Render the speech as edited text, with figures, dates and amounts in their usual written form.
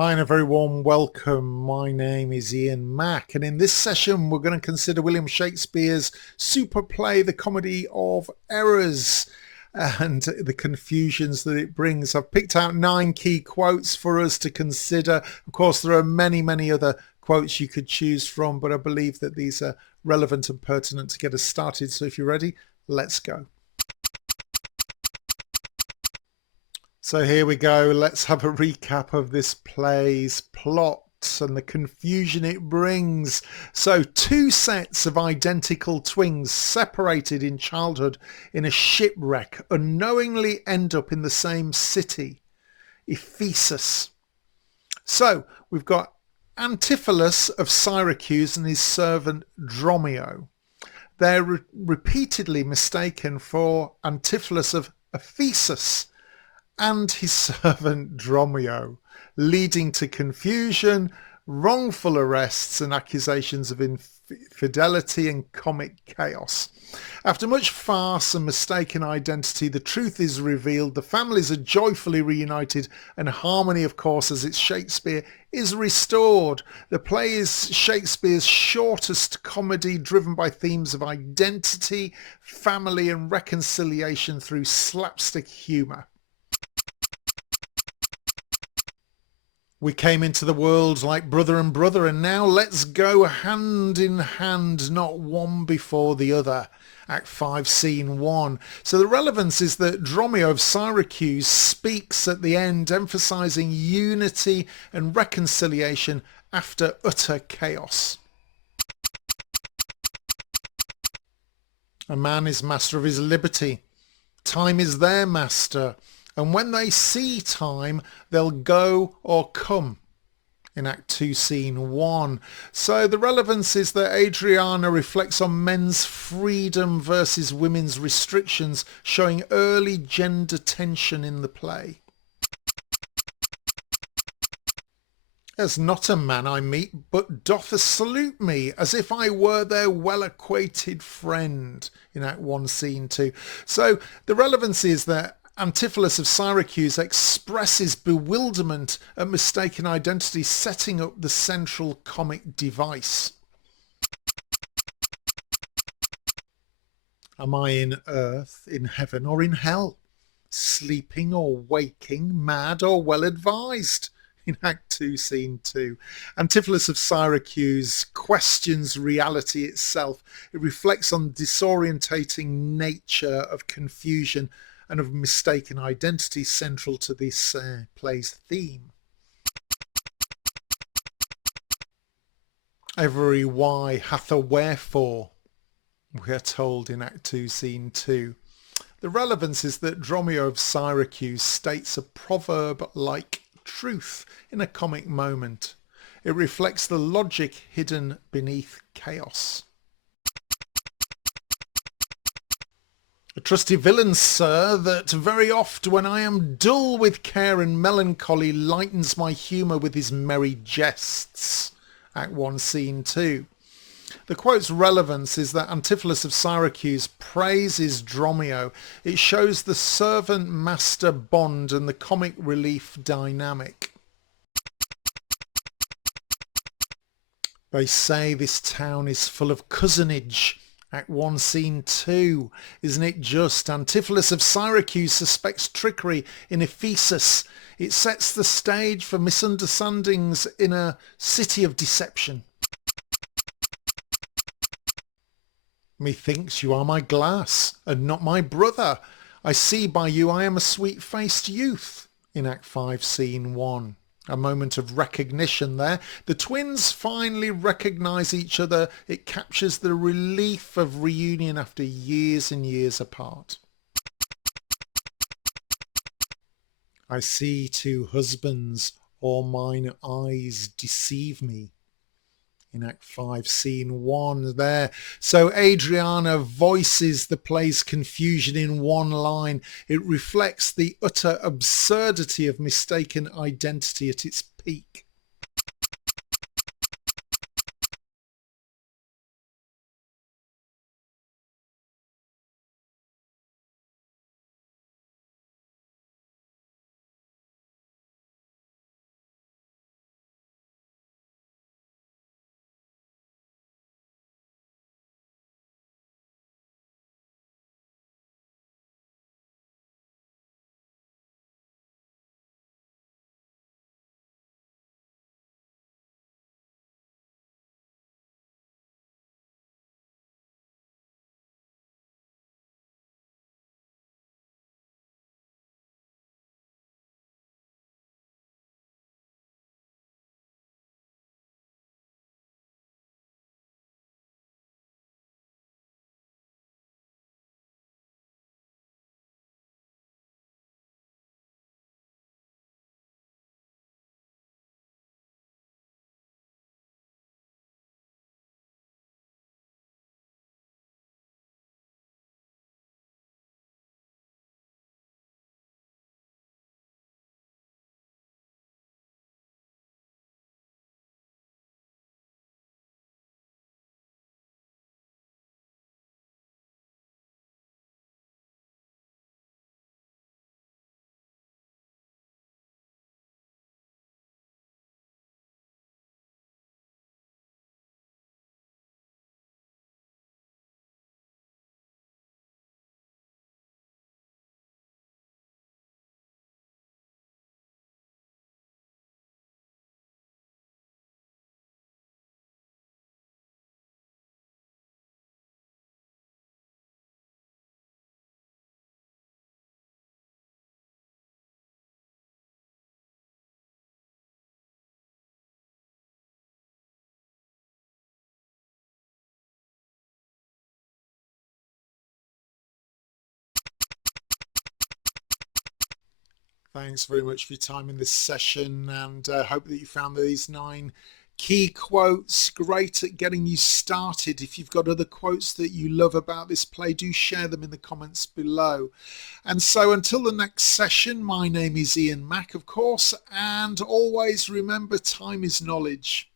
Hi and a very warm welcome. My name is Ian Mack, and in this session we're going to consider William Shakespeare's super play, The Comedy of Errors, and the confusions that it brings. I've picked out 9 key quotes for us to consider. Of course, there are many other quotes you could choose from, but I believe that these are relevant and pertinent to get us started. So if you're ready, let's go. So here we go. Let's have a recap of this play's plot and the confusion it brings. So 2 sets of identical twins separated in childhood in a shipwreck unknowingly end up in the same city, Ephesus. So we've got Antipholus of Syracuse and his servant Dromio. They're repeatedly mistaken for Antipholus of Ephesus and his servant Dromio, leading to confusion, wrongful arrests and accusations of infidelity and comic chaos. After much farce and mistaken identity, the truth is revealed, the families are joyfully reunited, and harmony, of course, as it's Shakespeare, is restored. The play is Shakespeare's shortest comedy, driven by themes of identity, family and reconciliation through slapstick humour. We came into the world like brother and brother, and now let's go hand in hand, not one before the other. Act 5, Scene 1. So the relevance is that Dromio of Syracuse speaks at the end, emphasizing unity and reconciliation after utter chaos. A man is master of his liberty. Time is their master. And when they see time, they'll go or come, in Act 2, Scene 1. So the relevance is that Adriana reflects on men's freedom versus women's restrictions, showing early gender tension in the play. As not a man I meet, but doth salute me, as if I were their well-acquainted friend, in Act 1, Scene 2. So the relevance is that Antipholus of Syracuse expresses bewilderment at mistaken identity, setting up the central comic device. Am I in earth, in heaven, or in hell? Sleeping or waking, mad or well advised? In Act 2, Scene 2. Antipholus of Syracuse questions reality itself. It reflects on the disorientating nature of confusion and of mistaken identity, central to this play's theme. Every why hath a wherefore, we are told in Act 2, Scene 2. The relevance is that Dromio of Syracuse states a proverb-like truth in a comic moment. It reflects the logic hidden beneath chaos. A trusty villain, sir, that very oft when I am dull with care and melancholy lightens my humour with his merry jests. Act 1, Scene 2. The quote's relevance is that Antipholus of Syracuse praises Dromio. It shows the servant-master bond and the comic relief dynamic. They say this town is full of cousinage. Act 1, Scene 2. Isn't it just? Antipholus of Syracuse suspects trickery in Ephesus. It sets the stage for misunderstandings in a city of deception. Methinks you are my glass, and not my brother. I see by you I am a sweet-faced youth. In Act 5, Scene 1. A moment of recognition there. The twins finally recognise each other. It captures the relief of reunion after years and years apart. I see 2 husbands, or mine eyes deceive me. In Act 5, Scene 1 there. So Adriana voices the play's confusion in one line. It reflects the utter absurdity of mistaken identity at its peak. Thanks very much for your time in this session, and hope that you found these 9 key quotes great at getting you started. If you've got other quotes that you love about this play, do share them in the comments below. And so until the next session, my name is Ian Mack, of course, and always remember, time is knowledge.